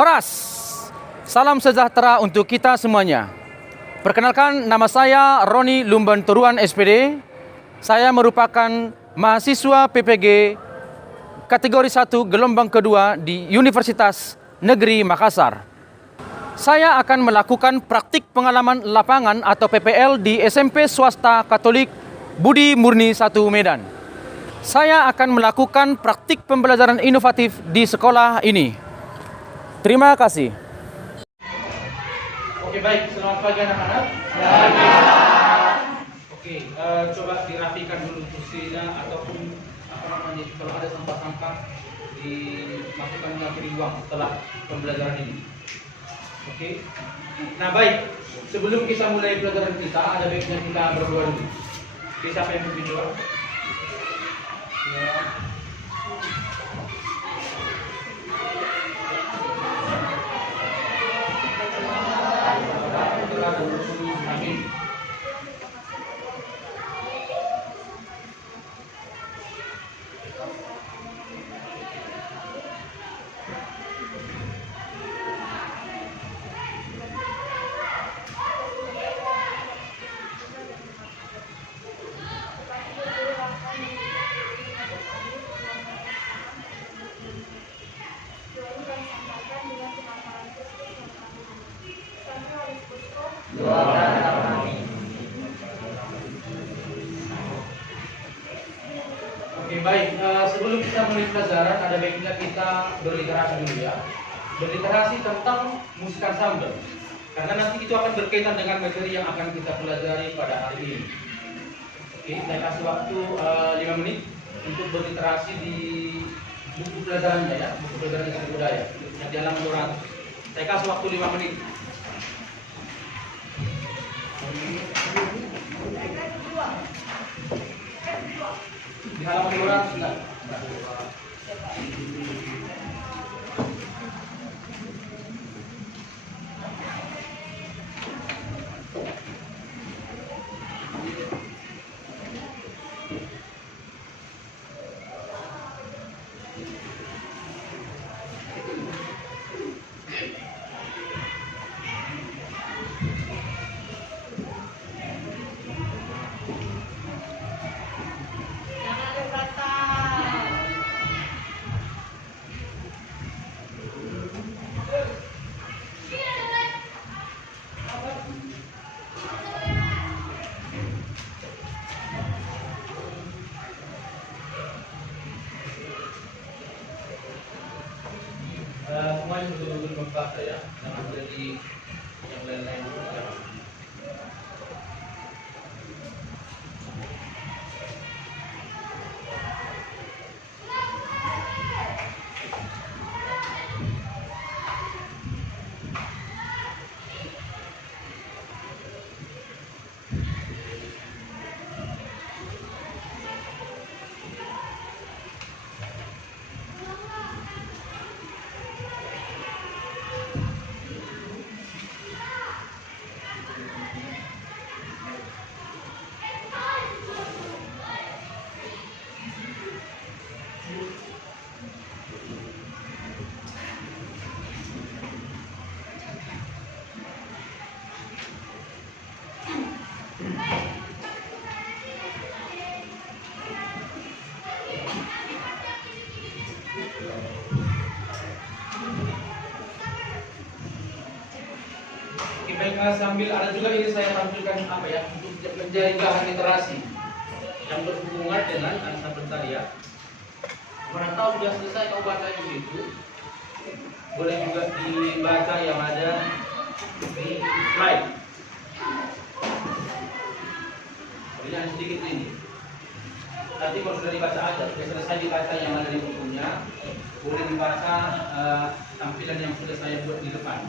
Horas, salam sejahtera untuk kita semuanya. Perkenalkan, nama saya Roni Lumban Turuan SPD. Saya merupakan mahasiswa PPG kategori 1 gelombang kedua di Universitas Negeri Makassar. Saya akan melakukan praktik pengalaman lapangan atau PPL di SMP Swasta Katolik Budi Murni 1 Medan. Saya akan melakukan praktik pembelajaran inovatif di sekolah ini. Terima kasih. Oke, baik. Selamat pagi anak-anak. Oke, coba dirapikan dulu kursinya ataupun kalau ada sampah-sampah dimasukkan lagi di ruang setelah pembelajaran ini. Oke. Nah, baik. Sebelum kita mulai pelajaran kita, ada baiknya kita berdoa dulu. Oke, siapa yang berdoa? Ya. Amin. Oke, baik. Sebelum kita mulai pelajaran, ada baiknya kita berliterasi dulu ya. Berliterasi tentang musik ensemble. Karena nanti itu akan berkaitan dengan materi yang akan kita pelajari pada hari ini. Oke, saya kasih waktu 5 menit untuk berliterasi di buku pelajarannya ya, buku pelajaran Kisah Budaya yang di halaman 200. Saya kasih waktu 5 menit. Di halaman 200 enggak? Semuanya betul-betul membaca ya, jangan jadi yang lain-lain. Baik, sambil ada juga ini saya tampilkan apa ya untuk menjadi bahan literasi yang berhubungan dengan ensemble tadi ya. Mana tahu sudah selesai kau baca itu, boleh juga dibaca yang ada di slide. Yang sedikit ini. Nanti kalau sudah dibaca aja, sudah selesai dibaca yang ada di bukunya, boleh dibaca tampilan yang sudah saya buat di depan.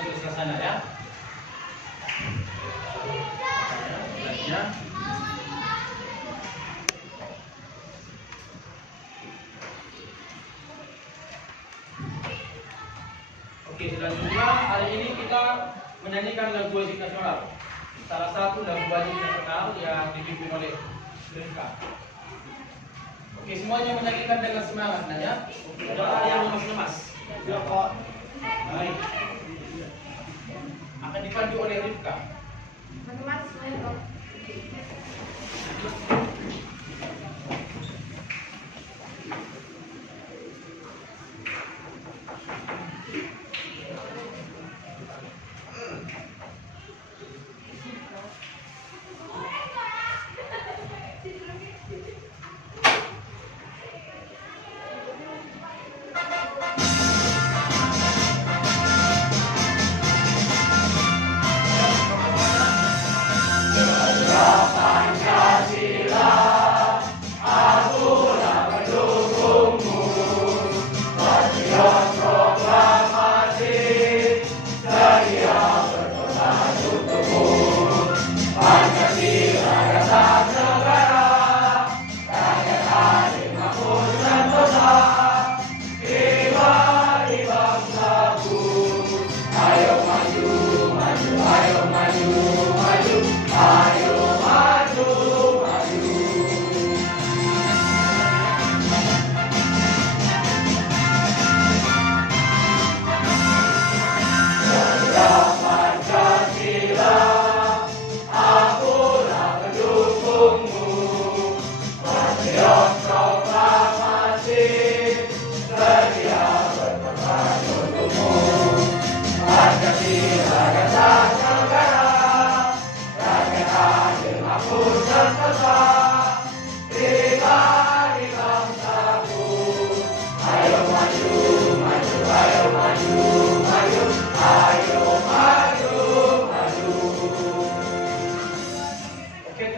semuanya ke sebelah sana ya. Ya. Oke, selanjutnya hari ini kita menyanyikan lagu wajib nasional. Salah satu lagu wajib nasional yang dipimpin oleh Rifka. Oke, semuanya menyanyikan dengan semangat, ya. Tidak ada yang lemas-lemas. Ya, Pak. Baik. Akan dipandu oleh Rifka. Mas,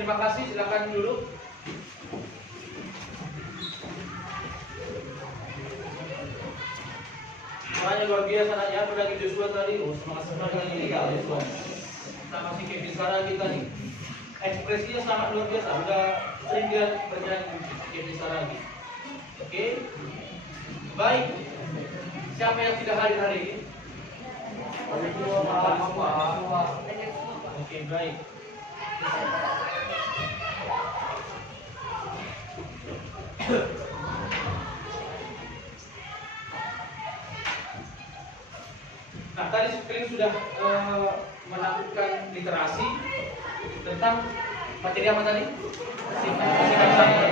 Terima kasih, silakan dulu. Semuanya luar biasa anaknya, apalagi Joshua tadi. Oh, semangat sekali ini Joshua. Sama si Kevin Saragi tadi. Ekspresinya sangat luar biasa. Udah sering dia bernyanyi Kevin Saragi. Oke. Baik. Siapa yang tidak hadir hari ini? Oke, baik. Nah, tadi kalian sudah melakukan literasi tentang materi apa tadi? Musik ensemble.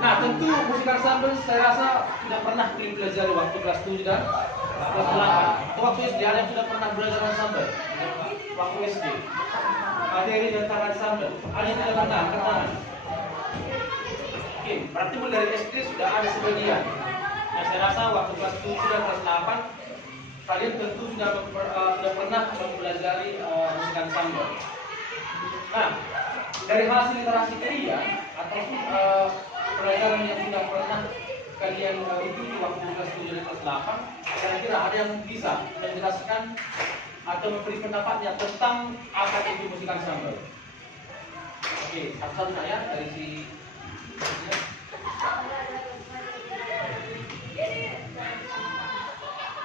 Nah, tentu musik ensemble saya rasa sudah pernah kalian pelajari waktu kelas 7 dan kelas 8. Atau waktu SD ada yang sudah pernah belajar ensemble? Waktu SD. Materi tentang ensemble. Ada yang tidak pernah? Angkat tangan. Oke, berarti mulai dari SD sudah ada sebagian. Nah, saya rasa waktu kelas 7 dan kelas 8 kalian tentu sudah pernah mempelajari musik ensemble. Nah, dari hasil literasi kalian ataupun pelajaran yang sudah pernah kalian ikuti waktu kelas 7 dan kelas 8, kira-kira ada yang bisa menjelaskan atau memberi pendapatnya tentang apa itu musik ensemble? Oke, satu-satu ya dari si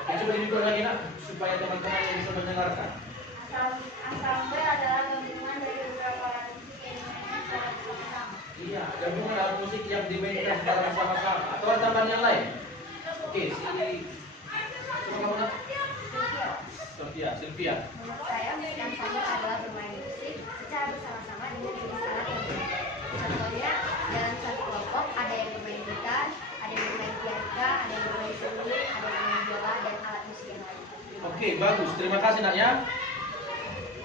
Oke, coba dibuka lagi nak supaya teman-teman yang bisa mendengarkan. ensemble adalah gabungan dari beberapa alat musik yang dimainkan bersama-sama. Iya, gabungan alat musik yang dimainkan secara sama-sama atau ada tambahan yang lain. Oke, coba kamu nak. Sylvia. Menurut saya, musik ensemble adalah bermain musik secara bersama-sama dengan jenis alat yang berbeda. Contohnya, dalam satu kelompok ada yang bermain gitar, ada yang bermain piano, ada yang bermain seruling, ada yang bermain biola, dan alat musik yang lain. Oke, bagus. Terima kasih naknya.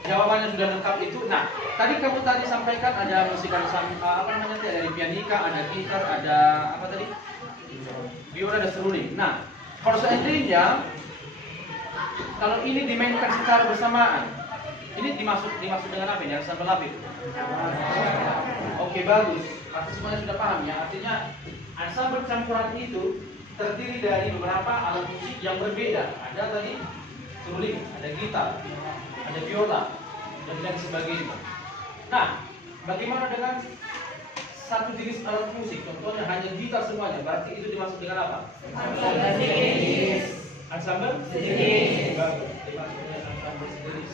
Jawabannya sudah lengkap itu. Nah, tadi kamu sampaikan ada musik ensemble, apa namanya tadi? Ada pianika, ada gitar, ada apa tadi? Biola, ada seruling. Nah, kalau seandainya kalau ini dimainkan secara bersamaan, ini dimaksud dengan apa ini? Ensemble apa itu? Oke, bagus. Pasti semuanya sudah paham ya. Artinya ensemble campuran itu terdiri dari beberapa alat musik yang berbeda. Ada tadi seruling, ada gitar, ada biola, dan lain sebagainya. Nah, bagaimana dengan satu jenis alat musik? Contohnya hanya gitar semuanya, berarti itu dimaksud dengan apa? Ensemble sejenis. Bagus, dimaksud dengan ensemble sejenis.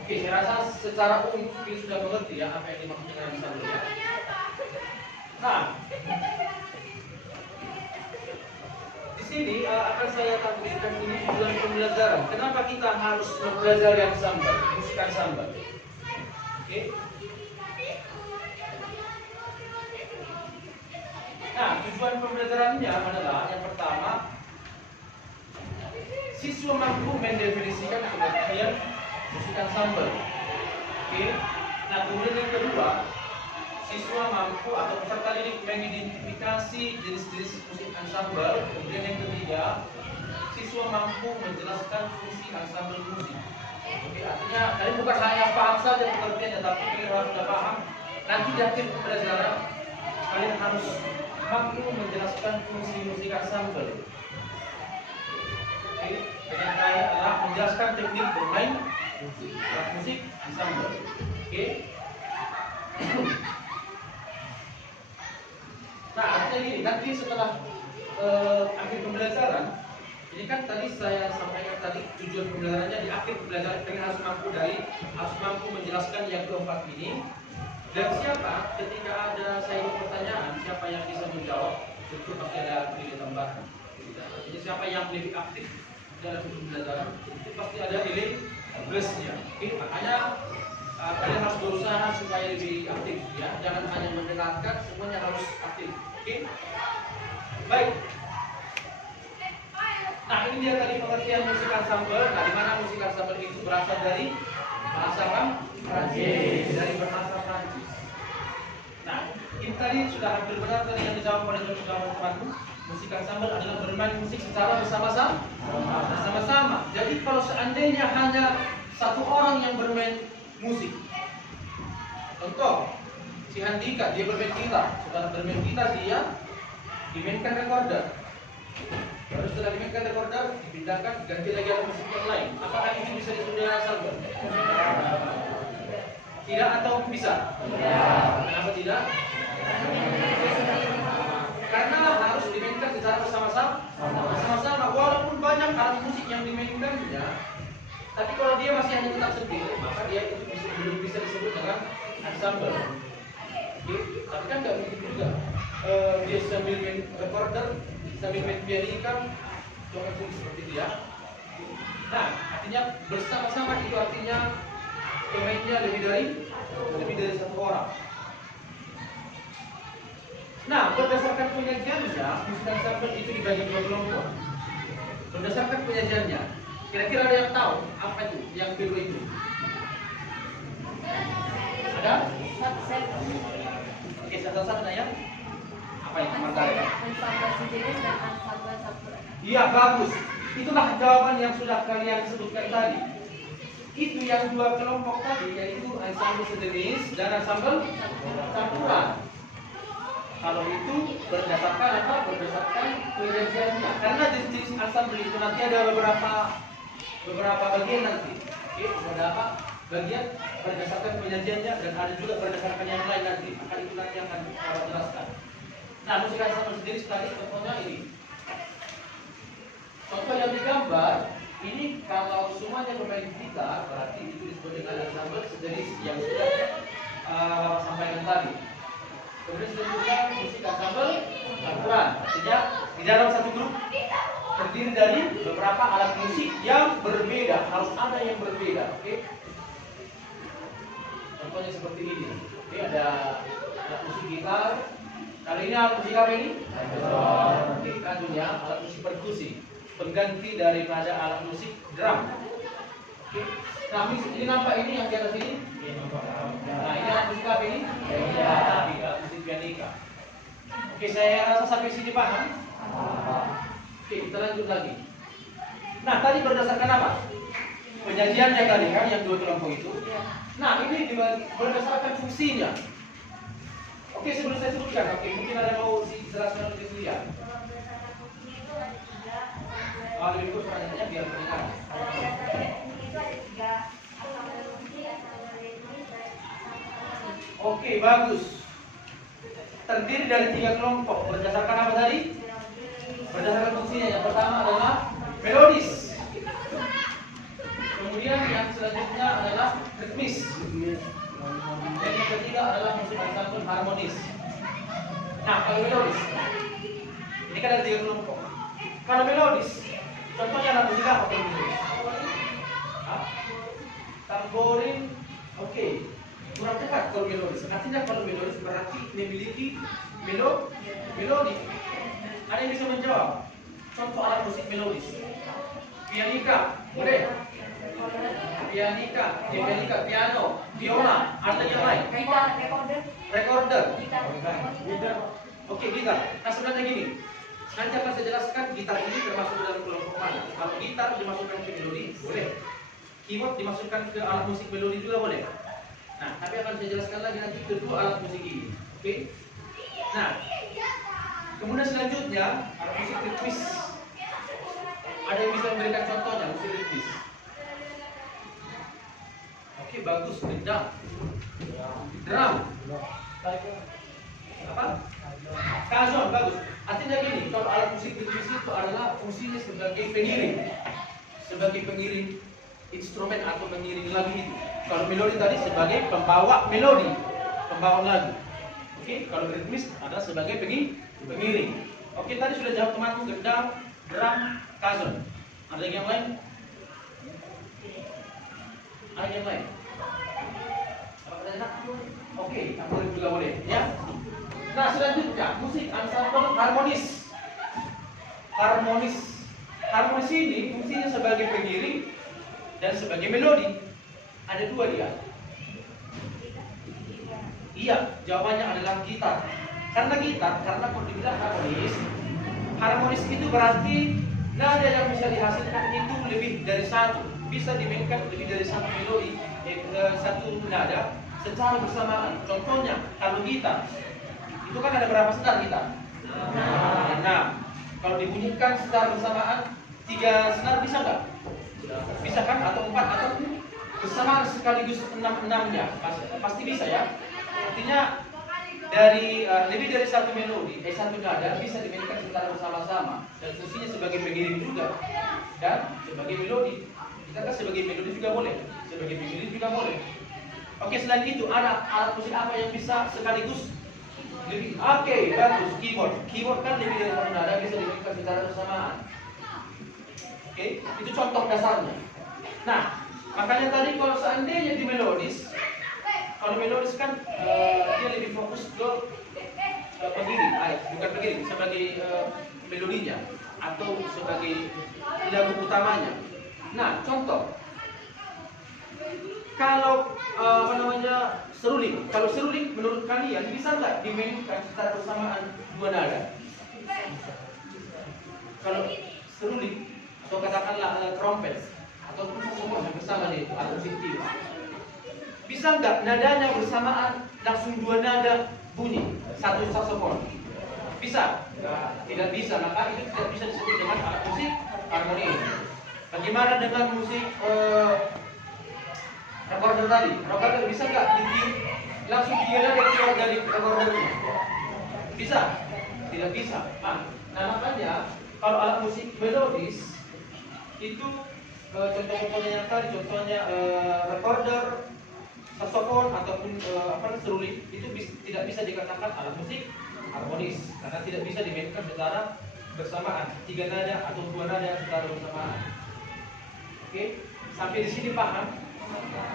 Oke, saya rasa secara umum kita sudah mengerti ya apa yang dimaksud dengan ensemble ya. Nah, di sini akan saya tampilkan ini tujuan pembelajaran. Kenapa kita harus mempelajari ensemble, musik ensemble? Oke. Nah, tujuan pembelajarannya adalah yang pertama, siswa mampu mendefinisikan pengertian musik ensemble. Oke. Nah, kemudian yang kedua, siswa mampu atau peserta didik mengidentifikasi jenis-jenis musik ensemble. Kemudian yang ketiga, siswa mampu menjelaskan fungsi ensemble musik. Oke, artinya kalian bukan hanya paham saja pengertiannya, tapi kalau sudah paham, nanti di akhir pembelajaran kalian harus mampu menjelaskan fungsi musik ensemble. Oke, yang terakhir adalah menjelaskan teknik bermain musik ensemble. Oke. Nah, artinya gini, nanti setelah akhir pembelajaran, ini kan tadi saya sampaikan tadi tujuan pembelajarannya di akhir pembelajaran kalian harus mampu menjelaskan yang keempat ini. Dan siapa ketika ada saya pertanyaan, siapa yang bisa menjawab, tentu pasti ada nilai tambahan. Jadi siapa yang lebih aktif dalam pembelajaran, itu pasti ada nilai plusnya. Oke, makanya kalian harus berusaha supaya lebih aktif ya, jangan hanya mendengarkan, semuanya harus aktif. Oke, baik. Nah, ini dia tadi pengertian musik ensemble. Nah, di mana musik ensemble itu berasal dari bahasa Prancis, dari bahasa Prancis. Nah, ini tadi sudah hampir benar tadi yang dijawab oleh teman-temanku. Musik ensemble adalah bermain musik secara bersama-sama. Jadi kalau seandainya hanya satu orang yang bermain musik, contoh si Handika dia bermain gitar, setelah bermain gitar dia dimainkan recorder. Lalu setelah dimainkan recorder dipindahkan ganti lagi alat musik yang lain. Apakah itu bisa disebut dengan ensemble? Tidak atau bisa? Kenapa tidak? Karena harus dimainkan secara bersama-sama. Walaupun banyak alat musik yang dimainkannya, tapi kalau dia masih hanya tetap sendiri, maka dia itu belum bisa disebut dengan ensemble. Tapi kan nggak begitu juga. Dia sambil main recorder, sambil main pianika, seperti dia. Nah, artinya bersama-sama itu artinya pemainnya lebih dari satu orang. Nah, berdasarkan penyajiannya, musik ensemble itu dibagi dua kelompok. Berdasarkan penyajiannya, kira-kira ada yang tahu apa itu yang kedua itu? Ada? Oke, satu-satu nanya. Apa yang pertama? Ensemble sejenis dan ensemble campuran. Iya, bagus. Itulah jawaban yang sudah kalian sebutkan tadi. Itu yang dua kelompok tadi, yaitu ensemble sejenis dan ensemble campuran. Kalau itu berdasarkan apa? Berdasarkan penyajiannya. Karena jenis ensemble itu nanti ada beberapa bagian nanti. Oke, beberapa bagian berdasarkan penyajiannya dan ada juga berdasarkan yang lain nanti. Maka itu nanti akan saya jelaskan. Nah, musik ensemble sendiri tadi contohnya ini. Contoh yang digambar ini kalau semuanya bermain gitar berarti itu disebut dengan ensemble sejenis yang sudah sampaikan tadi. Kemudian selanjutnya musik ensemble campuran. Artinya di dalam satu grup terdiri dari beberapa alat musik yang berbeda, harus ada yang berbeda. Oke? Contohnya seperti ini. Oke, ada alat musik gitar. Kali ini alat musik apa ini? Oke, kanjunya alat musik perkusi, pengganti daripada alat musik drum. Oke. Nah, ini nampak ini yang di atas ini. Nah, ini alat musik apa ini? Alat musik pianika. Oke, saya rasa sampai sini paham. Oke, kita lanjut lagi. Nah, tadi berdasarkan apa? Penyajiannya tadi kan yang dua kelompok itu. Nah, ini berdasarkan fungsinya. Oke, sebelum saya sebutkan, oke, mungkin ada mau dijelaskan lebih dulu ya. Lebih ikut pertanyaannya biar pendengar. Oke, bagus. Terdiri dari 3 kelompok berdasarkan apa tadi? Berdasarkan fungsinya. Yang pertama adalah melodis. Kemudian yang selanjutnya adalah ritmis. Dan yang ketiga adalah musik ansambel harmonis. Nah, kalau melodis, ini kan ada 3 kelompok. Kalau melodis, contohnya alat musik apa kalau melodis? Tamborin, oke. Kurang tepat kalau melodis. Artinya kalau melodis berarti memiliki melodi. Ada yang bisa menjawab? Contoh alat musik melodis. Pianika, boleh? Pianika, piano, biola, ada yang lain? Recorder. Oke, gitar. Nah, sebenarnya gini. Nanti akan saya jelaskan gitar ini termasuk dalam kelompok mana. Kalau gitar dimasukkan ke melodi, boleh. Keyboard dimasukkan ke alat musik melodi juga boleh. Nah, tapi akan saya jelaskan lagi nanti kedua alat musik ini. Oke? Nah, kemudian selanjutnya alat musik ritmis. Ada yang bisa memberikan contohnya musik ritmis? Oke, bagus. Drum. Apa? Kazon, bagus. Artinya gini, kalau alat musik ritmis itu adalah fungsinya sebagai pengiring. Sebagai pengiring instrumen atau pengiring lagu itu. Kalau melodi tadi sebagai pembawa melodi, pembawa lagu. Oke, kalau ritmis ada sebagai pengiring. Oke, tadi sudah jawab temanku, gendang, drum, kazon. Ada yang lain? Ada yang lain? Apa pertanyaan? Oke, tamborin juga boleh, ya. Nah, selanjutnya musik ansambel harmonis. Harmonis ini fungsinya sebagai pengiring dan sebagai melodi. Ada 2 dia. Iya, jawabannya adalah gitar. Karena kalau dibilang harmonis itu berarti nada yang bisa dihasilkan itu lebih dari 1. Bisa dimainkan lebih dari 1 melodi, 1 nada secara bersamaan. Contohnya, kalau gitar, itu kan ada berapa senar gitar? 6. Kalau dibunyikan secara bersamaan 3 senar bisa nggak? Bisa kan? Atau 4 atau bersamaan sekaligus 6-6-nya pasti bisa ya. Artinya dari lebih dari 1 melodi, 1 nada bisa dimainkan secara bersama-sama dan fungsinya sebagai pengiring juga dan sebagai melodi. Kita kan sebagai melodi juga boleh, sebagai pengiring juga boleh. Oke, selain itu ada alat musik apa yang bisa sekaligus lebih? Oke, bagus. Keyboard kan lebih dari 1 nada bisa dimainkan secara bersamaan. Oke, itu contoh dasarnya. Nah, makanya tadi kalau seandainya di melodis, kalau melodis kan dia lebih fokus ke pengiring, bukan pengiring, sebagai melodinya atau sebagai lagu utamanya. Nah, contoh, kalau seruling. Kalau seruling menurut kalian bisa nggak dimainkan secara bersamaan 2 nada? Kalau seruling atau katakanlah trompet ataupun saxophone yang bersama itu atau musik tiup, bisa nggak nadanya bersamaan langsung 2 nada bunyi satu saxophone? Bisa? Tidak bisa. Maka itu tidak bisa disebut dengan alat musik harmonis. Bagaimana dengan musik recorder tadi? Recorder bisa nggak ditiup langsung 3 nada keluar dari recordernya? Bisa? Tidak bisa. Nah, makanya kalau alat musik melodis itu contoh-contohnya yang tadi, contohnya recorder, saxophone ataupun seruling itu tidak bisa dikatakan alat musik harmonis karena tidak bisa dimainkan secara bersamaan 3 nada atau 2 nada secara bersamaan. Oke, sampai di sini paham?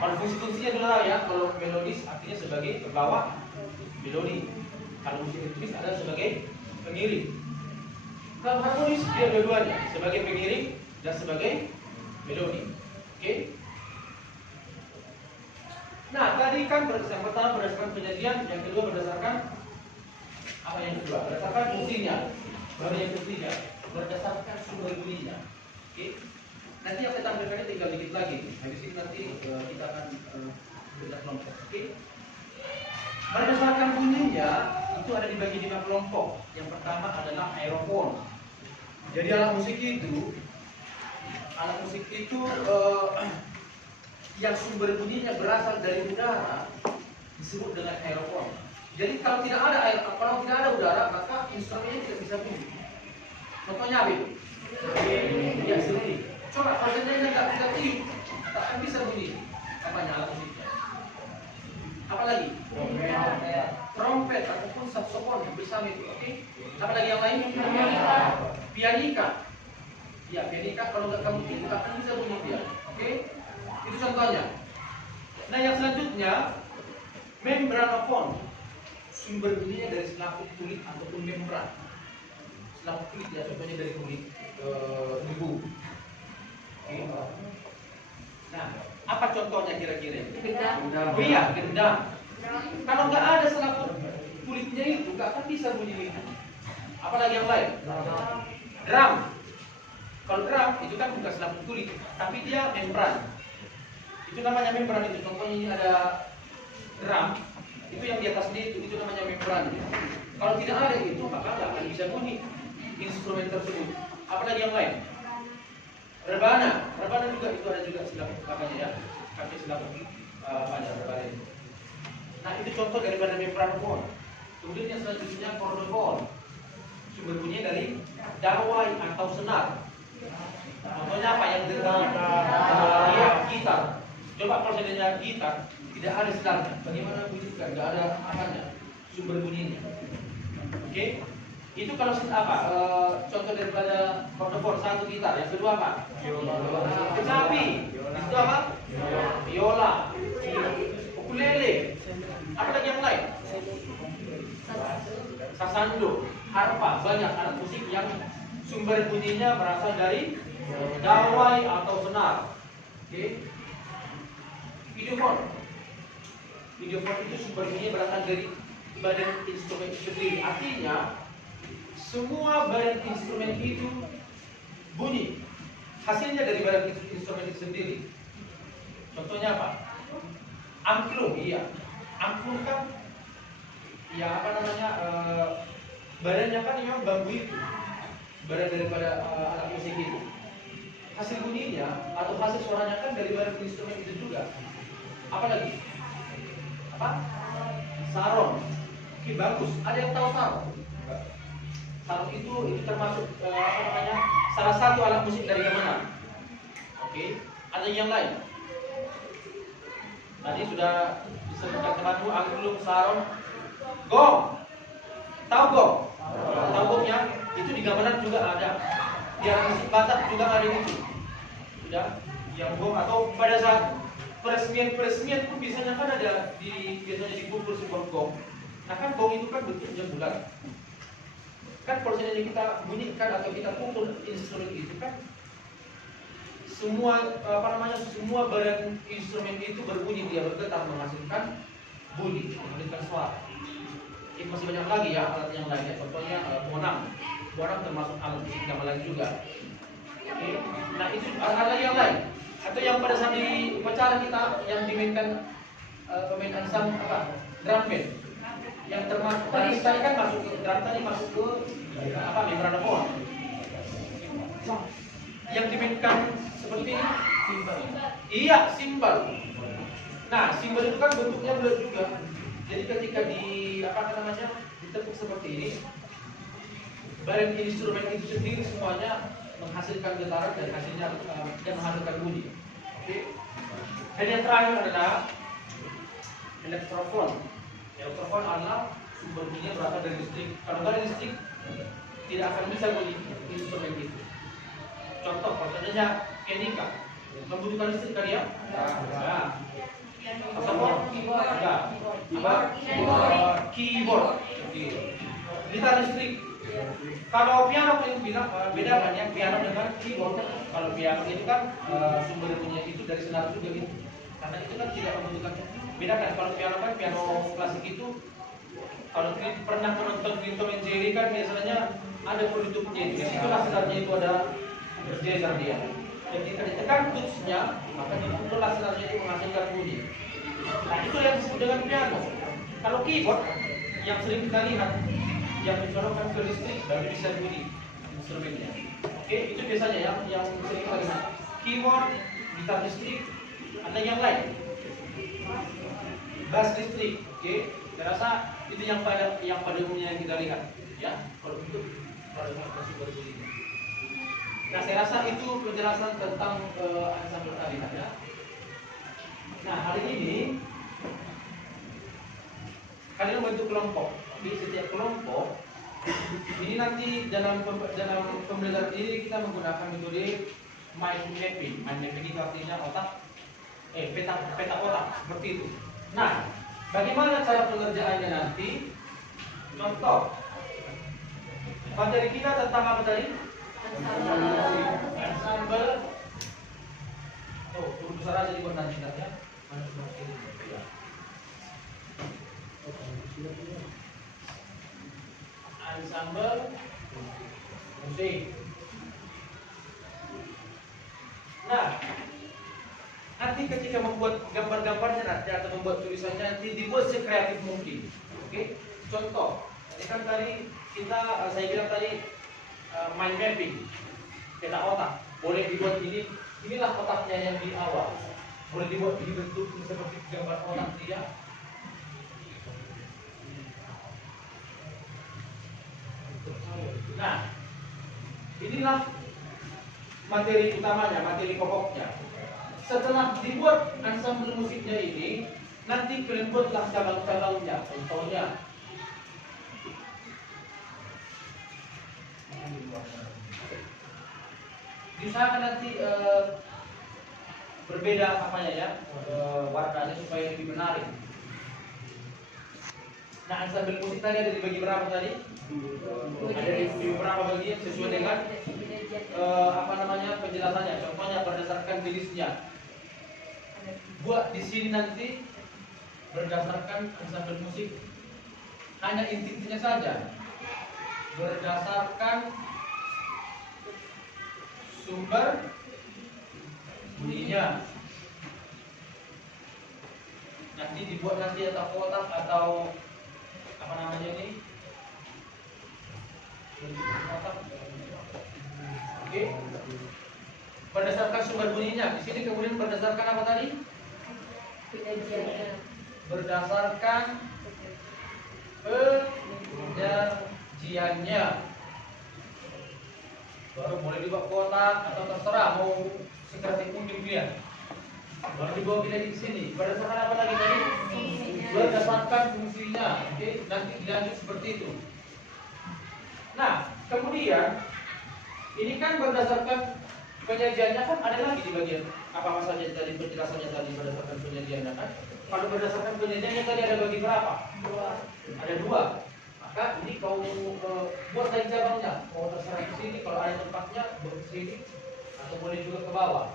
Kalau fungsi-fungsinya adalah ya, kalau melodis artinya sebagai pembawa melodi, kalau musik ritmis adalah sebagai pengiring. Kalau harmonis dia dua-duanya sebagai pengiring dan sebagai melodi. Oke. Nah, tadi kan yang pertama berdasarkan kejadian, yang kedua berdasarkan apa yang kedua? Berdasarkan fungsinya. Baru yang ketiga berdasarkan sumber bunyinya. Oke. Nanti yang saya tampilkan tinggal dikit lagi. Habis ini nanti kita akan bedah kelompok. Oke. Berdasarkan bunyinya itu ada dibagi 5 kelompok. Yang pertama adalah aerofon. Jadi alat musik itu yang sumber bunyinya berasal dari udara disebut dengan aerofon. Jadi kalau tidak ada udara, maka instrumennya tidak bisa bunyi. Contohnya apa itu? Ya, seruling. Coba kalau seandainya nggak bisa tiup, tak akan bisa bunyi. Apanya alat musiknya? Apalagi? Trompet ataupun saksofon bersama itu, oke? Apalagi yang lain? Pianika. Ya, pianika kalau nggak kamu tiup, tak akan bisa bunyi dia, oke? Itu contohnya. Nah, yang selanjutnya membranofon. Sumber bunyinya dari selaput kulit ataupun membran. Selaput kulit ya, contohnya dari kulit debu. Oke. Nah, apa contohnya kira-kira? Gendang. Oh iya, gendang. Kalau nggak ada selaput kulitnya itu, nggak akan bisa bunyi itu. Apalagi yang lain? Drum. Kalau drum itu kan bukan selaput kulit, tapi dia membran. Itu namanya membran itu. Contohnya ini ada drum, itu yang di atasnya itu namanya membran. Kalau tidak ada itu, maka nggak akan bisa bunyi instrumen tersebut. Apalagi yang lain? Rebana juga itu ada juga selaput apanya ya, pakai selaput rebana itu. Nah, itu contoh daripada membranofon. Kemudian yang selanjutnya kordofon. Sumber bunyinya dari dawai atau senar. Contohnya apa yang dia gitar. Coba kalau seandainya gitar tidak ada senarnya, bagaimana bunyi? Nggak ada apanya, sumber bunyinya. Oke? Itu kalau contoh daripada kordofon, satu gitar. Yang kedua apa? Kecapi. Itu apa? Biola. Ukulele. Apalagi yang lain? Sasando, harpa. Banyak alat musik yang sumber bunyinya berasal dari dawai atau senar. Oke? Videofon. Videofon itu sumber bunyinya berasal dari badan instrumen itu sendiri. Artinya semua badan instrumen itu bunyi. Hasilnya dari badan instrumen itu sendiri. Contohnya apa? Angklung, iya. Angklung kan, ya apa namanya, badannya kan memang bambu itu. Badan daripada alat musik itu. Hasil bunyinya atau hasil suaranya kan dari badan instrumen itu juga. Apalagi? Apa? Saron. Oke, bagus. Ada yang tahu saron? Saron itu termasuk salah satu alat musik dari gamelan. Oke, ada yang lain? Tadi sudah disebutkan temanmu angklung, saron, gong. Tahu gong? Tahu gongnya? Itu di gamelan juga ada. Di alat musik Batak juga ada itu. Sudah, yang gong atau pada saat peresmian pun biasanya kan ada biasanya dipukul sebuah gong. Nah kan gong itu kan bentuknya bulat. Kan kalau seandainya kita bunyikan atau kita pukul instrumen itu kan semua semua badan instrumen itu berbunyi, dia bergetar menghasilkan bunyi, menghasilkan suara. Itu masih banyak lagi ya alat yang lainnya. Contohnya bonang termasuk alat musik gamelan juga. Oke. Nah itu ada yang lain atau yang pada saat di upacara kita yang dimainkan pemain ansam drum band yang termasuk tadi kan masuk ke drum tadi masuk ke membranofon yang dimainkan seperti ini. Iya, simbal. Nah, simbal itu kan bentuknya bulat juga. Jadi ketika ditekuk seperti ini, badan instrumen itu sendiri semuanya menghasilkan getaran dan hasilnya dan menghasilkan bunyi. Oke. Dan yang terakhir adalah elektrofon. Elektrofon adalah sumber bunyinya berasal dari listrik. Kalau nggak ada listrik, tidak akan bisa bunyi instrumen itu. Contoh, contohnya pianika, membutuhkan listrik kan ya? Nah, saksofon, keyboard, gitar listrik. Kalau piano itu bilang beda kan ya, piano dengan keyboard. Kalau piano itu kan sumber bunyinya itu dari senar juga gitu. Karena itu kan tidak membutuhkan. Beda kan kalau piano kan piano klasik itu kalau pernah menonton film Tom and Jerry kan biasanya ada penutupnya. Di situlah senarnya itu ada bergeser dia. Ketika ditekan tutsnya maka dipukul senarnya itu menghasilkan bunyi. Nah itu yang disebut dengan piano. Kalau keyboard yang sering kita lihat yang mencolokkan ke listrik baru bisa bunyi instrumennya. Oke, itu biasanya yang sering kita lihat. Keyboard, gitar listrik, ada yang lain. gas listrik. Oke, saya rasa itu yang pada umumnya yang kita lihat, ya. Kalau untuk pada sumber bunyinya. Nah, saya rasa itu penjelasan tentang ensemble tadi, ya. Nah, hari ini kalian membentuk kelompok. Oke, setiap kelompok ini nanti dalam pembelajaran ini kita menggunakan metode mind mapping. Mind mapping itu artinya peta otak seperti itu. Nah, bagaimana cara pengerjaannya nanti? Contoh, materi kita tentang apa tadi? Ensemble. Oh, huruf besar aja dibuat nanti ya. Ensemble musik. Nah, nanti ketika membuat gambar-gambarnya nanti atau membuat tulisannya nanti dibuat sekreatif mungkin. Oke? Contoh, ini kan tadi saya bilang tadi mind mapping, peta otak. Boleh dibuat ini, inilah otaknya yang di awal. Boleh dibuat dibentuk seperti gambar otak dia. Nah, inilah materi utamanya, materi pokoknya. Setelah dibuat ensemble musiknya ini, nanti kalian buatlah cabang-cabangnya. Contohnya, diusahakan nanti berbeda apanya ya, warnanya supaya lebih menarik. Nah, ensemble musik tadi ada dibagi berapa tadi? Ada di beberapa bagian sesuai dengan penjelasannya. Contohnya berdasarkan jenisnya. Buat di sini nanti berdasarkan ensemble musik hanya intinya saja. Berdasarkan sumber bunyinya. Nanti dibuat nanti atau kotak atau apa namanya ini? Kotak. Oke. Berdasarkan sumber bunyinya. Di sini kemudian berdasarkan apa tadi? Berdasarkan penyajiannya. Baru boleh dibuat kotak atau terserah mau sekreatif mungkin dia. Baru dibawa kita di sini. Berdasarkan apa lagi tadi? Berdasarkan fungsinya. Oke, nanti dilanjut seperti itu. Nah, kemudian ini kan berdasarkan penyajiannya kan ada lagi di bagian apa saja tadi penjelasannya tadi berdasarkan penyajiannya kan. Kalau berdasarkan penyajiannya tadi ada bagi berapa? Ada 2. Maka ini kau buat lagi cabangnya. Mau terserah di sini kalau ada tempatnya buat ke sini atau boleh juga ke bawah.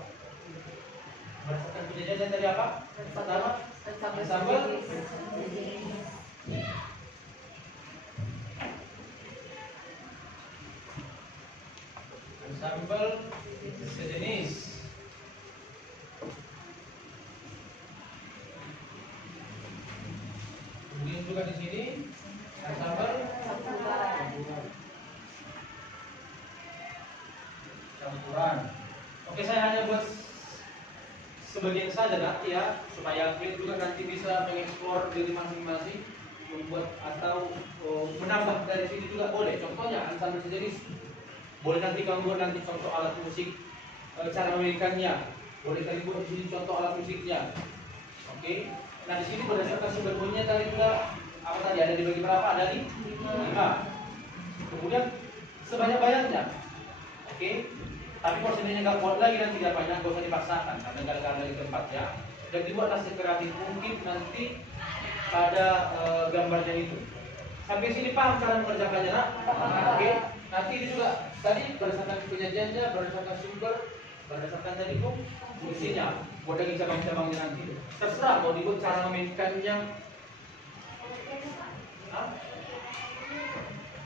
Berdasarkan penyajiannya tadi apa? Pertama, ensemble. Ensemble sejenis. Kemudian juga di sini ensemble campuran. Oke, saya hanya buat sebagian saja nanti ya, supaya kalian juga nanti bisa mengeksplor diri masing-masing, membuat atau menambah dari sini juga boleh. Contohnya ensemble sejenis. Boleh nanti kamu buat nanti contoh alat musik, cara memainkannya. Boleh kalian buat di sini contoh alat musiknya. Oke. Nah, di sini berdasarkan sumber bunyinya tadi juga apa tadi ada dibagi berapa? Ada di 5. Kemudian sebanyak-banyaknya. Oke. Tapi kalau sebenarnya nggak kuat lagi nanti banyak, nggak usah dipaksakan karena nggak ada di tempat ya. Dan dibuatlah sekreatif mungkin nanti pada gambarnya itu. Sampai sini paham cara mengerjakannya, nak? Oke. Nanti ini juga tadi berdasarkan penyajiannya, berdasarkan sumber, berdasarkan tadi fungsinya, buat lagi cabang-cabangnya nanti. Terserah mau dibuat cara memainkannya.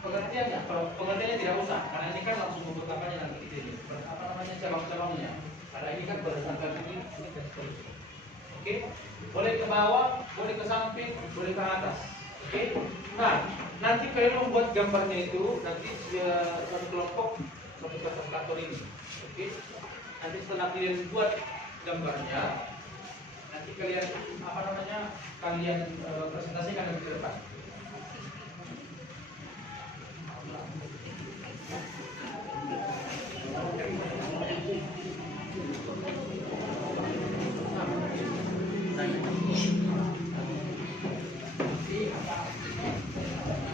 Pengertiannya, kalau pengertiannya tidak usah, karena ini kan langsung membuat apanya nanti ini. Apa namanya cabang-cabangnya? Karena ini kan berdasarkan ini. Oke, boleh ke bawah, boleh ke samping, boleh ke atas. Oke, nah nanti kalian membuat gambarnya itu nanti satu kelompok satu kelas kantor ini. Oke, nanti setelah kalian buat gambarnya, nanti kalian kalian presentasikan lebih ke depan.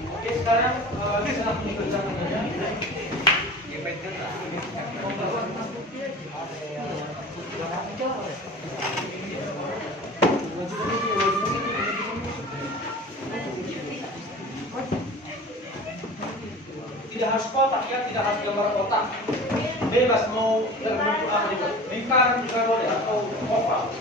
Oke, sekarang kita mengerjakan ya. Tidak harus kotak ya, tidak harus gambar kotak. Bebas mau terbentuk apa juga. Lingkaran juga boleh atau oval.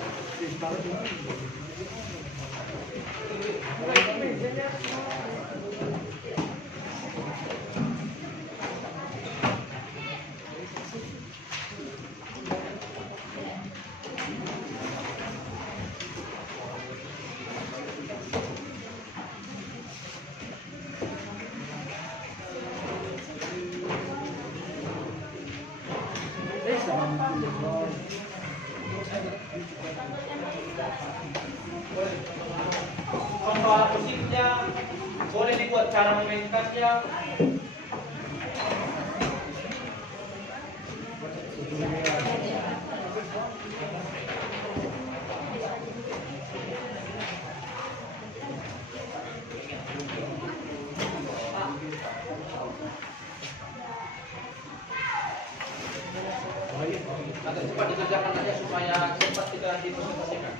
Contoh alat musiknya boleh dibuat cara memainkannya. Agak cepat dikerjakan saja supaya cepat kita dipresentasikan.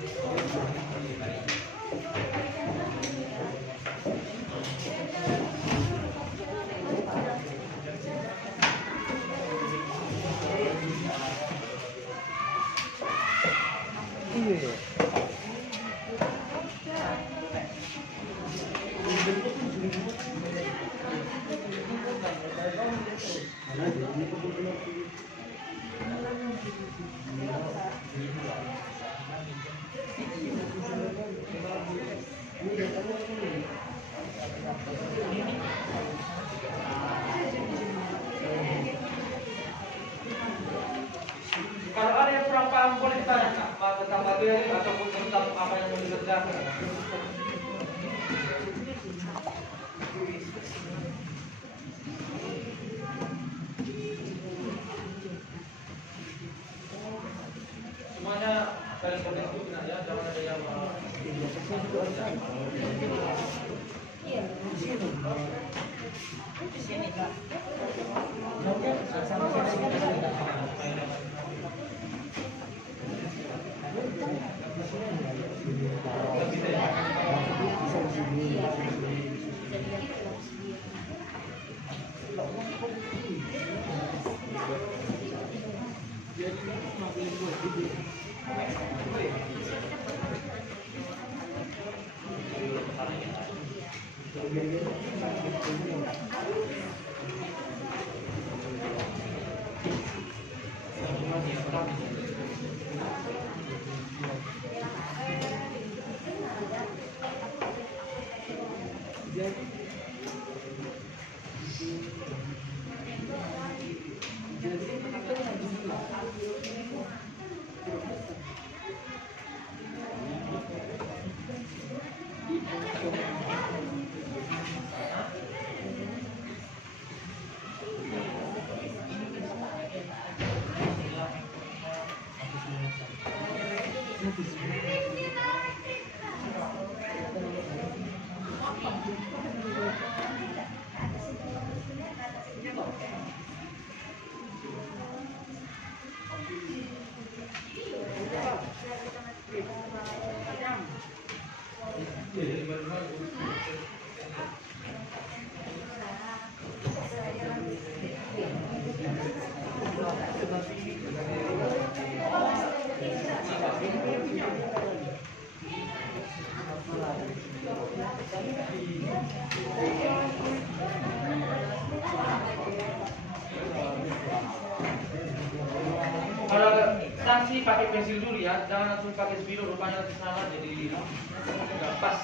Kalau ada yang kurang paham boleh ditanya tentang materi ataupun tentang apa yang mau dikerjakan. Semuanya saling berdiskusi ya, jangan ada yang Kalau sanksi pakai pensil dulu ya, jangan langsung pakai spidol, rupanya nanti salah jadi nggak pas.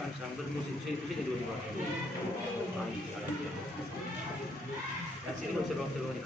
Ensemble musik itu di luar. Hasil seru-seru nih.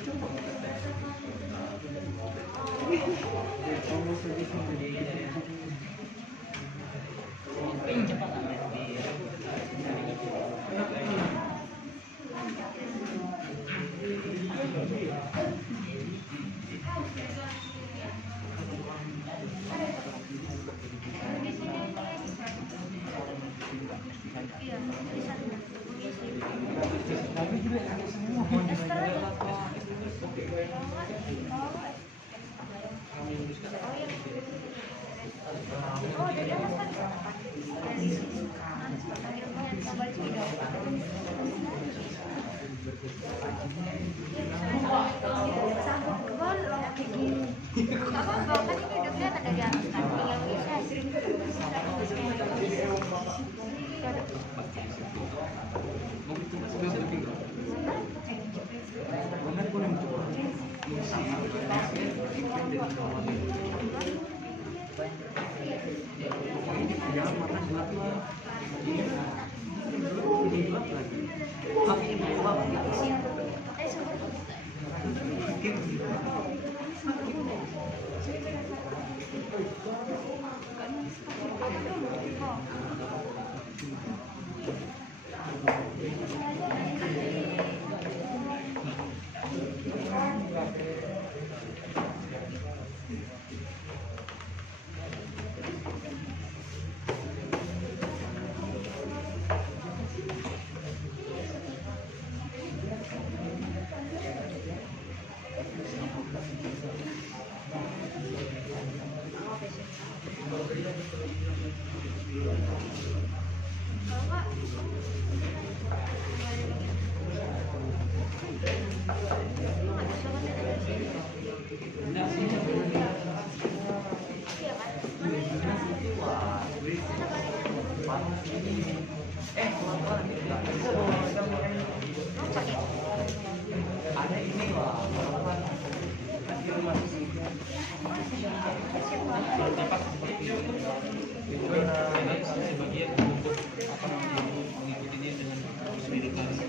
Nggak apa-apa, kan ini udah kelihatan dari atas kan, tinggal bisa. Sebagian untuk apa namanya mengikutinya dengan meditasi.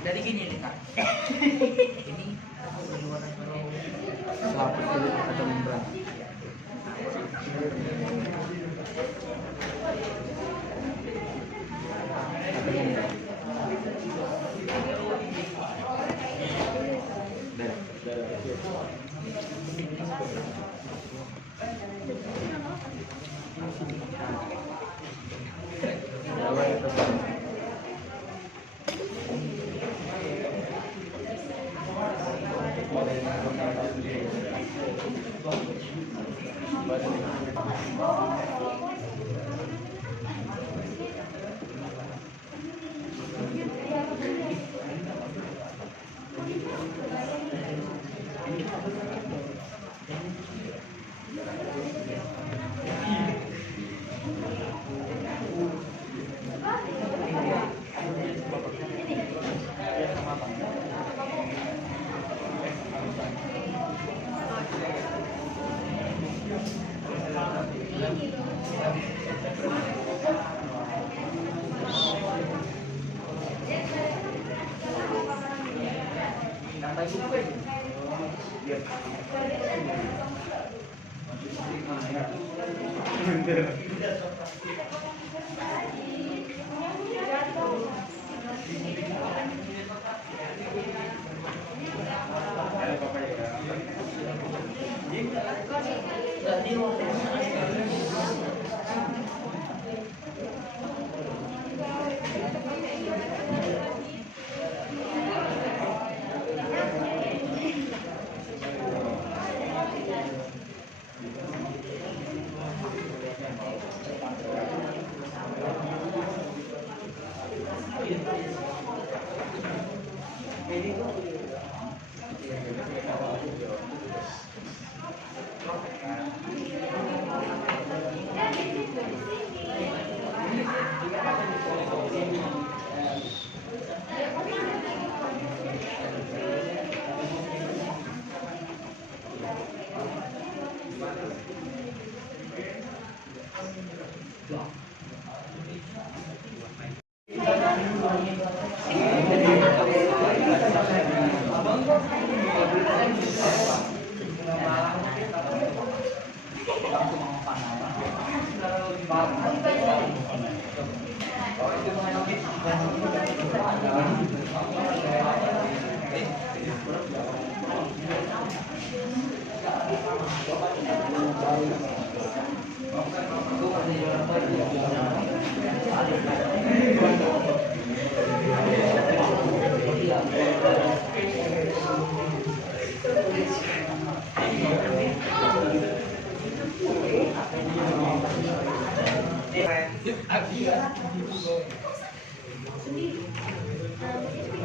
Dari gini nih kak. Ini Selaput dulu atau membran.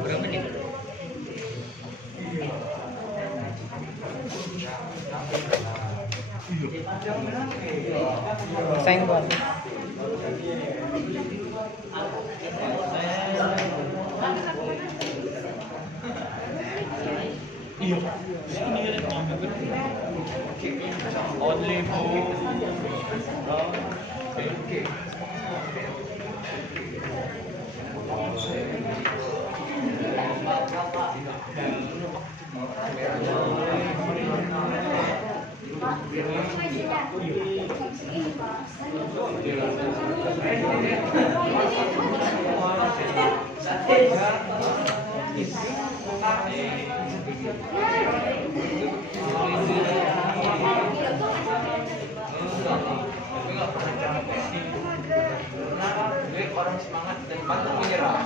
Berapa nih? Senggol. Only orang semangat dan pantang menyerah.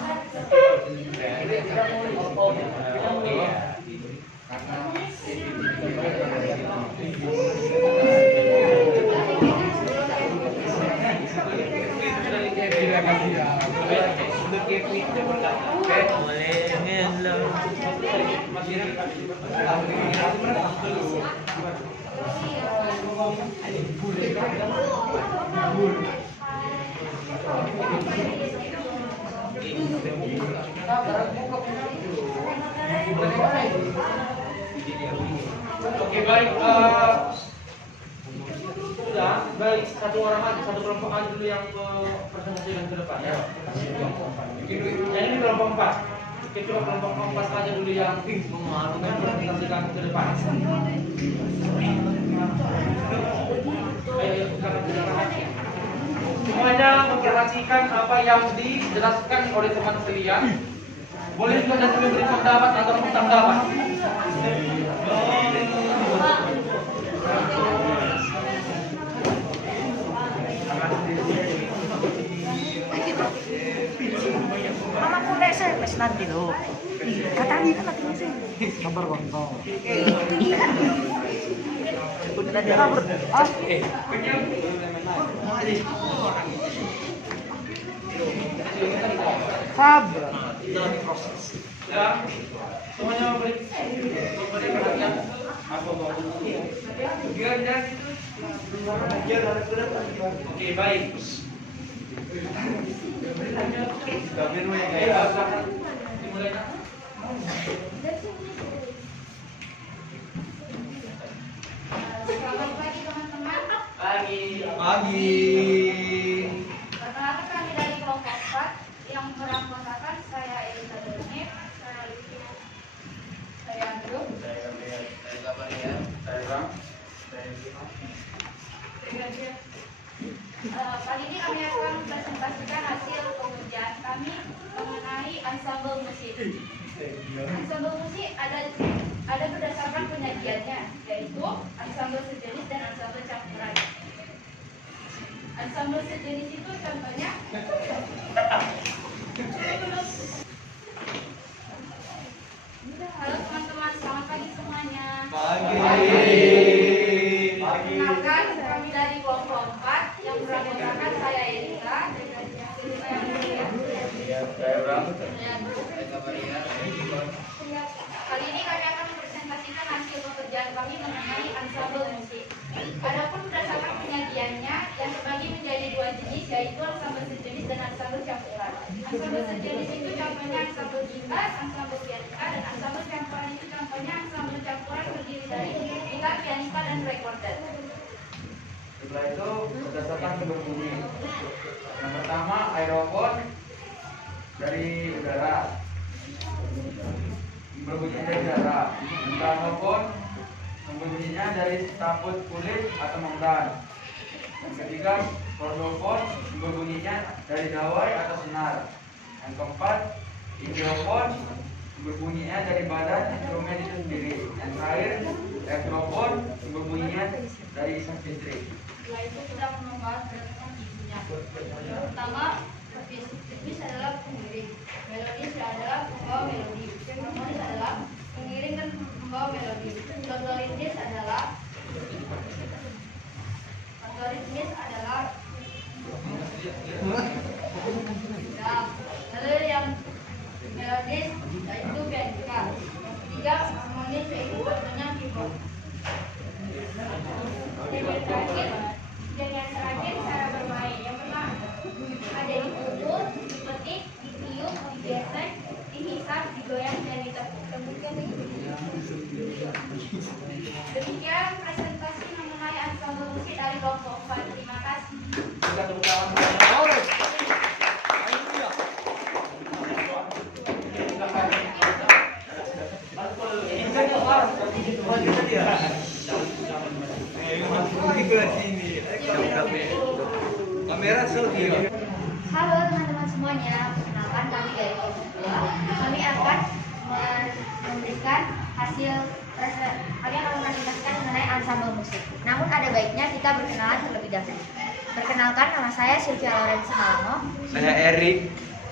Oke, baik. Sudah, baik, satu orang aja, satu kelompok aja dulu yang ke presentasikan ke depan ya. Yang ini kelompok 4. Oke, coba kelompok 4 aja dulu yang presentasikan ke depan. Ayo, semuanya memperhatikan apa yang dijelaskan oleh teman sekalian. Boleh juga nanti memberi pendapat atau tanggapan. Mama ko na SMS nanti lo. Katali na natin kasi. Number 1 ko. Sabar. Ya, semuanya beri perhatian. Oke, baik. Dimulai. Selamat pagi teman-teman. Pagi. Perkenalkan kami dari kelompok 4 yang beranggotakan saya Elisa Doni, saya Lucia, saya Andrew, kali ini kami akan mempresentasikan hasil pengerjaan kami mengenai ensemble musik. Ensemble musik ada berdasarkan penyajiannya, yaitu ensemble sejenis dan ensemble campuran. Ensemble sejenis itu contohnya halo teman-teman, selamat pagi semuanya. Perkenalkan kami dari kelompok 4 yang beranggotakan saya Elisa, Kali ini kami akan mempresentasikan hasil pekerjaan kami mengenai ensemble musik. Adapun berdasarkan penyajiannya yang terbagi menjadi 2 jenis, yaitu ensemble sejenis dan ensemble campuran. Ensemble sejenis itu contohnya ensemble gitar, ensemble pianika, dan ensemble campuran itu contohnya ensemble campuran terdiri dari gitar, pianika, dan recorder. Setelah itu berdasarkan sumber bunyi. Yang pertama aerofon dari udara. Berbunyi dari udara. Gramofon berbunyinya dari staput kulit atau membraan. Yang ketiga kordofon berbunyinya dari gawai atau senar. Yang keempat idiofon berbunyinya dari badan instrumen itu sendiri. Yang terakhir elektrofon berbunyinya dari isap listrik. Setelah itu kita akan membahas berdasarkan isinya. Yang pertama, ritmis adalah pengiring, melodis adalah pembawa melodi, harmonis adalah pengiring dan pembawa melodi. Contoh ritmis adalah lalu yang melodis yaitu pianika. Yang ketiga harmonis yaitu contohnya keyboard. Dan yang terakhir cara bermain. Yang pertama ada dipukul, dipetik, ditiup, digesek, dihisap, digoyang, dan ditepuk. Demikian presentasi mengenai ensemble musik dari kelompok 4. Terima kasih. Kita tepuk tangan. Kamera selfie. Halo teman-teman semuanya, perkenalkan kami dari kelompok 2. Kami akan memberikan hasil kami akan mempresentasikan mengenai ensemble musik. Namun ada baiknya kita berkenalan terlebih dahulu. Perkenalkan, nama saya Sylvia Laurensi Malamo. Saya Erik.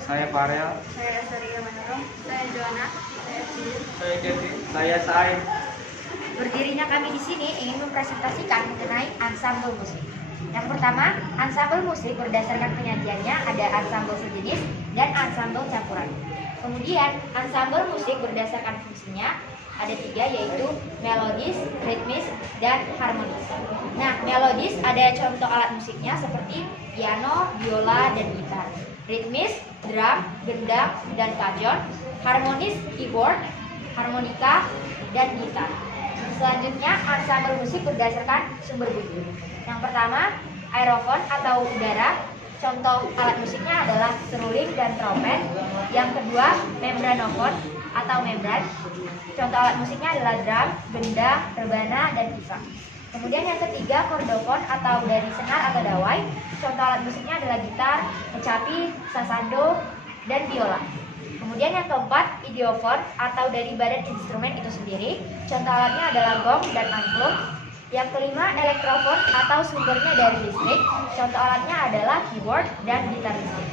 Saya Farel. Saya Asaria Manurung. Saya Joanna. Saya Philip. Saya Kevin. Saya Said. Berdirinya kami di sini ingin mempresentasikan mengenai ensemble musik. Yang pertama, ensemble musik berdasarkan penyajiannya ada ensemble sejenis dan ensemble campuran. Kemudian, ensemble musik berdasarkan fungsinya ada 3, yaitu melodis, ritmis, dan harmonis. Nah, melodis ada contoh alat musiknya seperti piano, biola, dan gitar. Ritmis, drum, gendang, dan kajon. Harmonis, keyboard, harmonika, dan gitar. Selanjutnya, ensemble musik berdasarkan sumber bunyi. Yang pertama, aerofon atau udara. Contoh alat musiknya adalah seruling dan trompet. Yang kedua, membranofon atau membran. Contoh alat musiknya adalah drum, gendang, rebana, dan pisang. Kemudian yang ketiga, kordofon atau dari senar atau dawai. Contoh alat musiknya adalah gitar, kecapi, sasando, dan biola. Kemudian yang keempat, idiofon atau dari badan instrumen itu sendiri. Contoh alatnya adalah gong dan angklung. Yang kelima, elektrofon atau sumbernya dari listrik. Contoh alatnya adalah keyboard dan gitar listrik.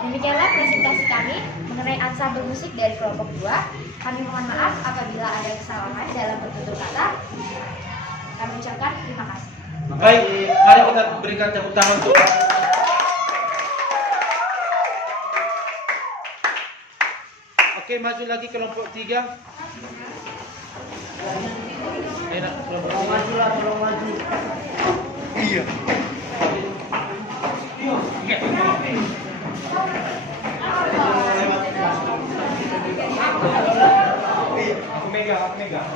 Demikianlah presentasi kami mengenai ensemble musik dari kelompok 2. Kami mohon maaf apabila ada kesalahan dalam bertutur kata. Kami ucapkan terima kasih. Baik, mari kita berikan tepuk tangan untuk. Oke, maju lagi kelompok 3. Enak, kelompok 3. Majulah, tolong maju. Iya. Aku megang.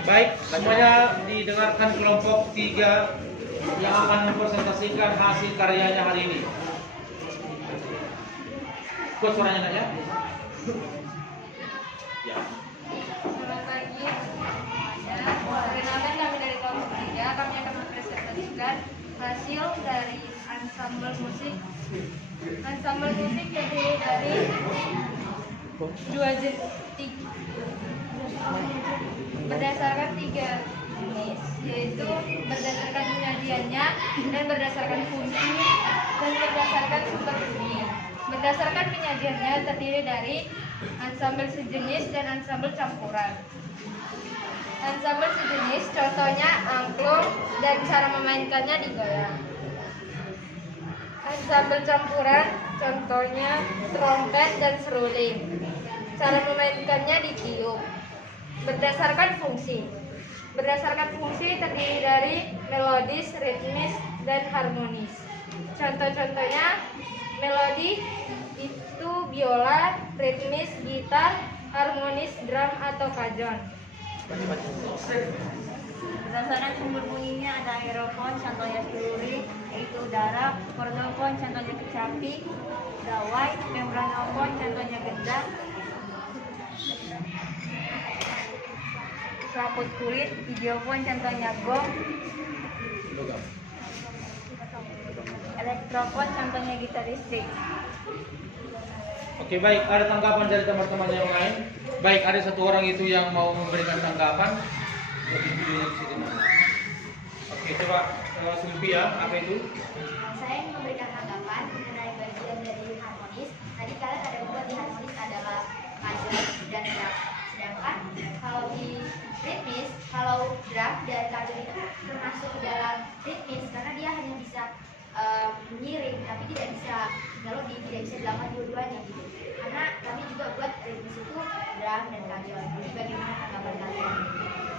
Baik, semuanya didengarkan kelompok 3 yang akan mempresentasikan hasil karyanya hari ini. Kuat suaranya nak ya? Ya. Selamat pagi. Perkenalkan kami dari kelompok 3, kami akan mempresentasikan hasil dari ensemble musik. Ensemble musik terdiri dari berdasarkan 3 jenis, yaitu berdasarkan penyajiannya dan berdasarkan fungsi dan berdasarkan sumber bunyi. Berdasarkan penyajiannya terdiri dari ensemble sejenis dan ensemble campuran. Ensemble sejenis contohnya angklung dan cara memainkannya digoyang. Ensemble campuran contohnya trompet dan seruling. Cara memainkannya ditiup. Berdasarkan fungsi terdiri dari melodis, ritmis, dan harmonis. Contoh-contohnya melodi itu biola, ritmis gitar, harmonis drum atau kajon. Berdasarkan sumber bunyinya ada aerofon, contohnya seluring, yaitu udara, kordofon, contohnya kecapi, gawai, membranofon, contohnya gendang, selaput kulit, videofon, contohnya gong, elektrofon, contohnya gitar listrik. Oke, baik, ada tanggapan dari teman-teman yang lain? Baik, ada satu orang itu yang mau memberikan tanggapan. Lebih videonya di sini. Oke, coba Sylvia, apa itu? Saya ingin memberikan tanggapan mengenai bagian dari harmonis. Tadi kalian ada buat di harmonis adalah kajon dan drum. Sedangkan kalau di ritmis, kalau drum dan kajon itu termasuk dalam ritmis karena dia hanya bisa mengiring, tapi tidak bisa melodi, tidak bisa dilakukan dua-duanya gitu. Karena kami juga buat ritmis itu drum dan kajon. Jadi bagaimana tanggapan kalian?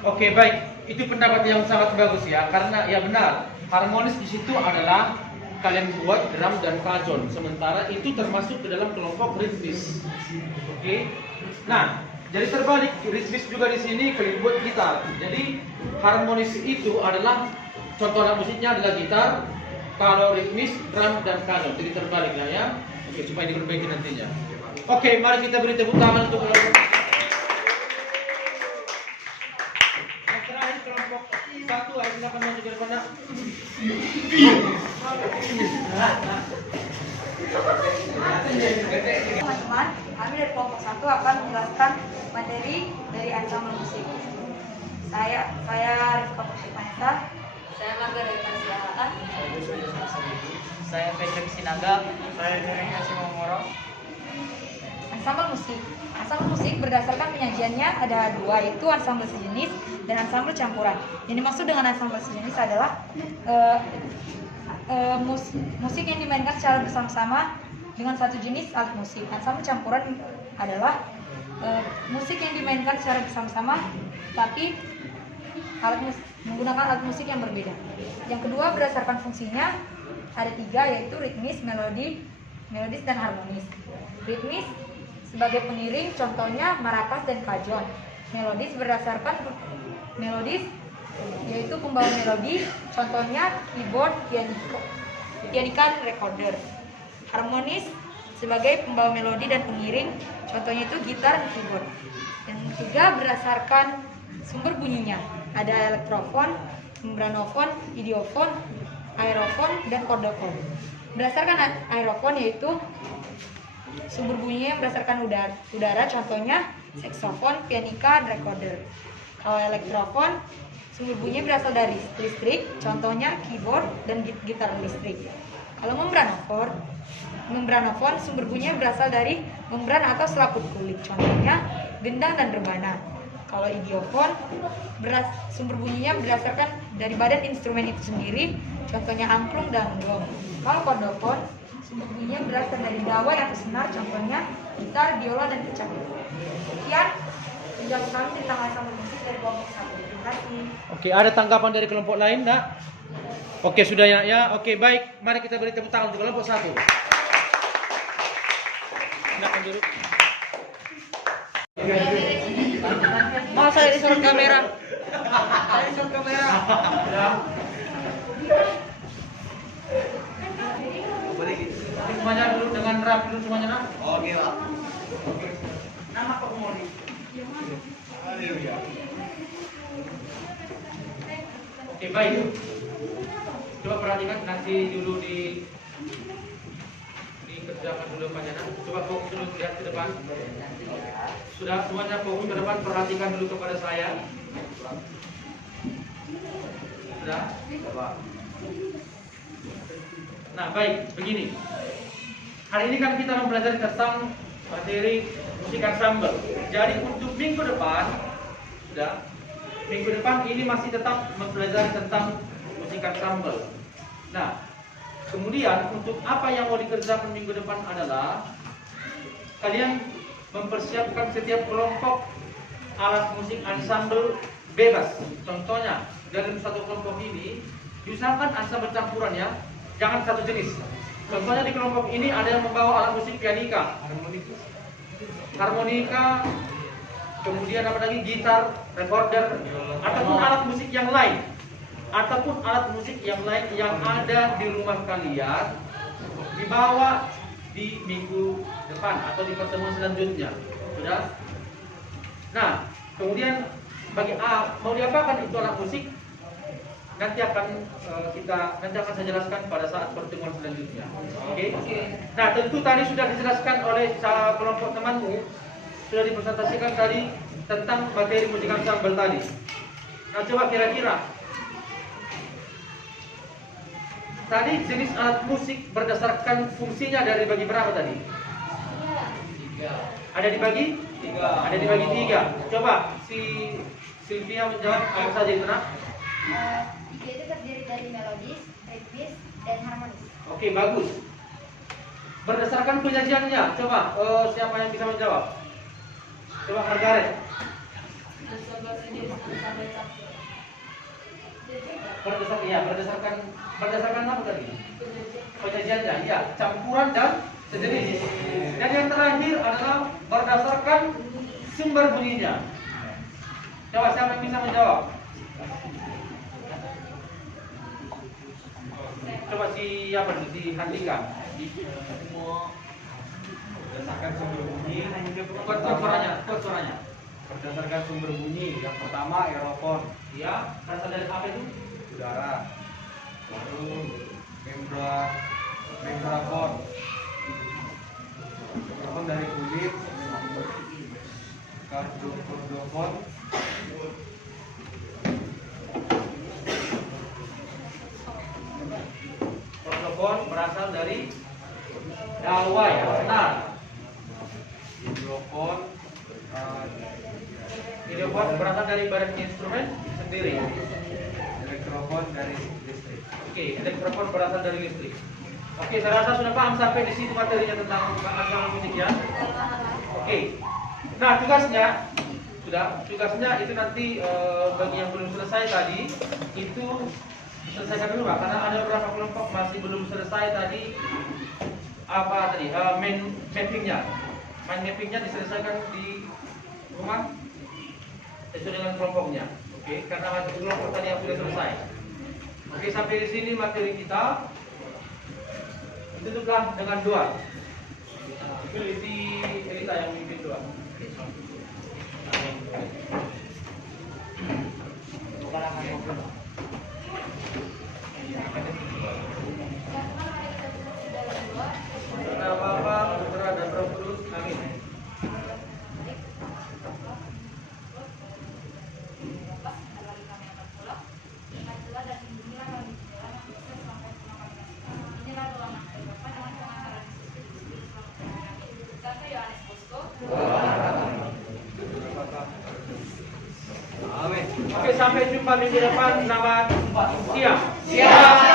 Oke, baik, itu pendapat yang sangat bagus ya, karena ya benar, harmonis di situ adalah kalian buat drum dan kajon, sementara itu termasuk ke dalam kelompok ritmis. Oke, nah jadi terbalik, ritmis juga di sini kalian buat gitar. Jadi harmonis itu adalah contoh alat musiknya adalah gitar, kalau ritmis drum dan kajon. Jadi terbaliknya ya. Oke, supaya diperbaiki nantinya. Oke, mari kita beri tepuk tangan untuk kelompok. Yang terakhir kelompok 1, ayo silakan maju ke depan. Nak. Teman-teman, kami dari kelompok 1 akan menjelaskan materi dari ensemble musik. Saya Rizka Puspanesa. Saya Margareta Siahaan. Saya Patrick Sinaga. Saya Jeremy Simomoro. Ensemble musik berdasarkan penyajiannya ada 2, yaitu ensemble sejenis dan ensemble campuran. Yang dimaksud dengan ensemble sejenis adalah musik yang dimainkan secara bersama-sama dengan satu jenis alat musik. Ensemble campuran adalah musik yang dimainkan secara bersama-sama tapi menggunakan alat musik yang berbeda. Yang kedua, berdasarkan fungsinya ada 3, yaitu ritmis, melodis dan harmonis. Ritmis sebagai pengiring, contohnya maracas dan kajon. Melodis yaitu pembawa melodi, contohnya keyboard, pianika, recorder. Harmonis sebagai pembawa melodi dan pengiring, contohnya itu gitar dan keyboard. Yang ketiga, berdasarkan sumber bunyinya ada elektrofon, membranofon, idiofon, aerofon, dan kordofon. Berdasarkan aerofon yaitu Sumber bunyinya berdasarkan udara, contohnya saksofon, pianika, dan recorder. Kalau elektrofon, sumber bunyinya berasal dari listrik, contohnya keyboard dan gitar listrik. Kalau membranofon, sumber bunyinya berasal dari membran atau selaput kulit, contohnya gendang dan rebana. Kalau idiofon, sumber bunyinya berdasarkan dari badan instrumen itu sendiri, contohnya angklung dan gong. Kalau kordofon, sumber bunyinya berasal dari dawai atau senar, contohnya gitar, biola, dan kecapi. Sekian penjelasan kami tentang ensemble musik dari kelompok 1. Terima kasih. Oke, ada tanggapan dari kelompok lain, Nak? Oke, sudah ya. Oke, baik. Mari kita beri tepuk tangan untuk kelompok 1. Nak, duduk. Mau saya disorot kamera. Saya disorot kamera. Semuanya dulu dengan rapi dulu semuanya, Nak. Oke, Pak. Nama Pak Moni. Oke, baik. Coba perhatikan nanti dulu dikerjakan dulu panjang. Coba fokus dulu lihat ke depan. Sudah semuanya fokus ke depan, perhatikan dulu kepada saya. Sudah? Nah, baik, begini. Hari ini kan kita mempelajari tentang materi musik ensemble. Jadi untuk minggu depan, minggu depan ini masih tetap mempelajari tentang musik ensemble. Nah, kemudian untuk apa yang mau dikerjakan minggu depan adalah kalian mempersiapkan setiap kelompok alat musik ensemble bebas. Contohnya dalam satu kelompok ini diusahakan ensemble campuran ya, jangan satu jenis. Contohnya di kelompok ini ada yang membawa alat musik pianika, harmonika, kemudian apa lagi, gitar, recorder, ataupun alat musik yang lain, yang ada di rumah kalian dibawa di minggu depan atau di pertemuan selanjutnya, sudah. Nah, kemudian mau diapakan itu alat musik? Nanti akan saya jelaskan pada saat pertemuan selanjutnya. Oke? Nah, tentu tadi sudah dijelaskan oleh kelompok temanmu, sudah dipresentasikan tadi tentang materi musik ensemble tadi. Nah, coba kira-kira tadi jenis alat musik berdasarkan fungsinya dari bagi berapa tadi? 3. Ada dibagi 3. Coba si Sylvia menjawab apa saja itu, Nak? Dia itu terdiri dari melodis, ritmis, dan harmonis. Oke, bagus. Berdasarkan penyajiannya, coba siapa yang bisa menjawab? Coba Margaret. Berdasarkan apa tadi? Penyajiannya, ya, campuran dan sejenis. Dan yang terakhir adalah berdasarkan sumber bunyinya. Coba siapa yang bisa menjawab? Coba siapa dulu, si Handika. Berdasarkan sumber bunyi. Kuat suaranya. Berdasarkan sumber bunyi, yang pertama aerofon, Ya, berasal dari apa itu? udara. Lalu membrafon dari kulit. Kordofon berasal dari dawai, senar. Hidrofon berasal dari badan instrumen sendiri. Elektrofon dari listrik. Oke, elektrofon berasal dari listrik. Oke, saya rasa sudah paham sampai di situ materinya tentang ensemble musik ya. Oke. Nah, tugasnya itu nanti bagi yang belum selesai tadi itu selesaikan dulu Pak, karena ada beberapa kelompok masih belum selesai tadi main mappingnya diselesaikan di rumah sesuai dengan kelompoknya. Oke, karena masih kelompok tadi yang sudah selesai. Oke, sampai di sini materi kita. Tutuplah dengan doa. Pilih si Elita yang memimpin doa. Karena Bapa, Putra dan Roh sampai jumpa minggu depan. Selamat siang. Siap.